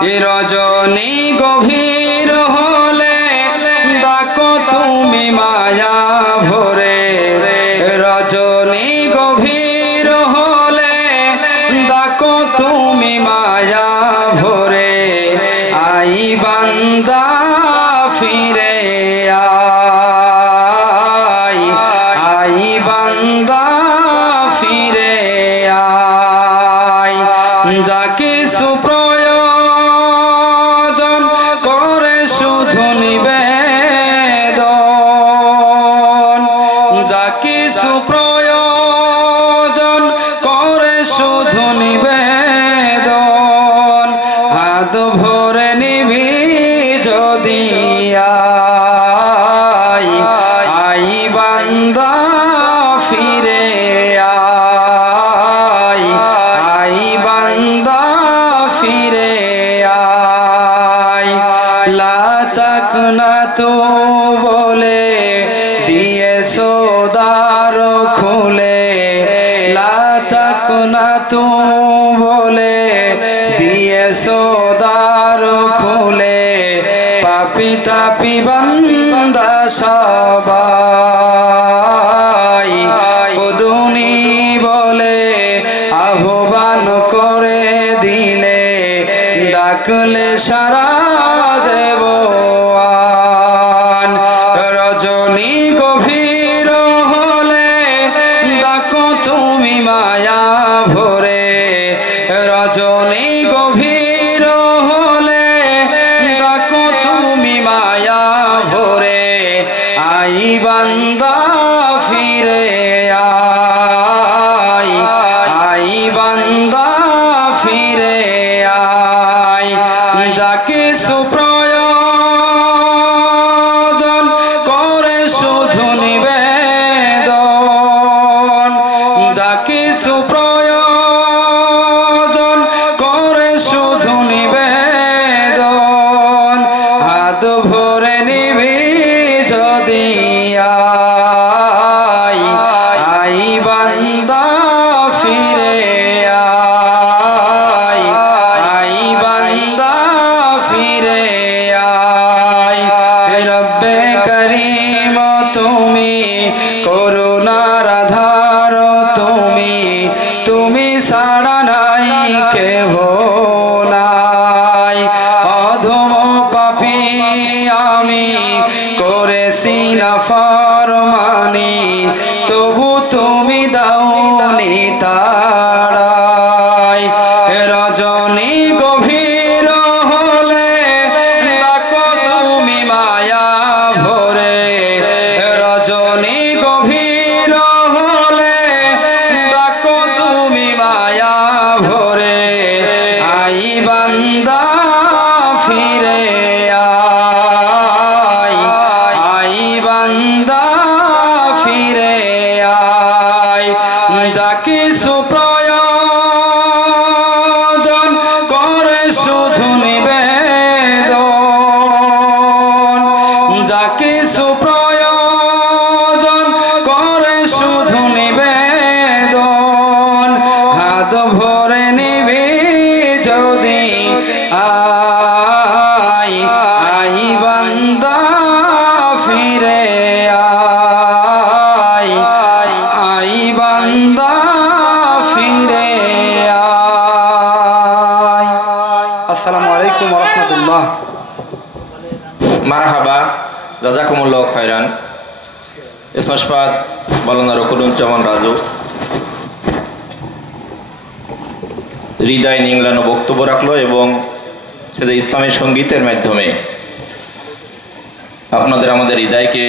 রজনী গভীর হলে ডাকো তুমি মায়া ভরে, রজনী গভীর হলে ডাকো তুমি মায়া ভরে, আই বান্দা ফিরে আই, আই বান্দা ফিরে আই। যা কিছু প্রয়োজন করে শুধু নিবেদন, যা কিছু প্রয়োজন করে শুধু নিবেদন, হাত ভরে নিবি যদি আই, আই বান্দা ফিরে আই, আই বান্দা ফিরে আই। লা তাকনাতু বলে দিয়েছো দ্বার খুলে, লা তাকনাতু বলে দিয়েছো দ্বার খুলে, পাপী তাপী বান্দা সবাই উদুনি বলে আহ্বান করে দিলে, ডাকলে সারা দেব আন। রজনী গভীর হলে ডাকো তুমি মায়া ভরে, রজনী গভীর হলে ডাকো তুমি মায়া ভরে, আই বান্দা ফিরে আই, আই বান্দা ফিরে আই। যা কিছু প্রয়োজন করে শুধু নিবেদন, যা কিছু প্রয়োজন করে শুধু নিবেদন, হাত ভরে নিবি যদি আই, আই বান্দা ফিরে আই, আই বান্দা ফিরে আই। রব্বে করিম তুমি করুণার আধার, তুমি তুমি ছাড়া নাই কেহ নাই। অধম পাপী আমি করেছি নাফরমানি, তবু তুমি দাওনি তাড়াই। রজনী গভীর হলে ডাকো তুমি মায়া ভরে, রজনী গভীর হলে ডাকো তুমি মায়া ভরে, আই বান্দা ফিরে আই, আই বান্দা ফিরে আই। যা কিছু প্রয়োজন করে শুধু নিবেদন, যা কিছু প্রয়োজন করে শুধু নিবেদন, হাত ভরে নিবি যদি আই, আই বান্দা ফিরে আই, আই বান্দা ফিরে আই। আসসালামু আলাইকুম ওয়া রাহমাতুল্লাহ। মারহাবা, জাযাকুমুল্লাহু খায়রান। ইসমাশপাত মাওলানা রুকুনুজ্জামান রাজু হৃদয় নিংড়ানো বক্তব্য রাখলো এবং সেটা ইসলামী সঙ্গীতের মাধ্যমে আপনাদের আমাদের হৃদয়কে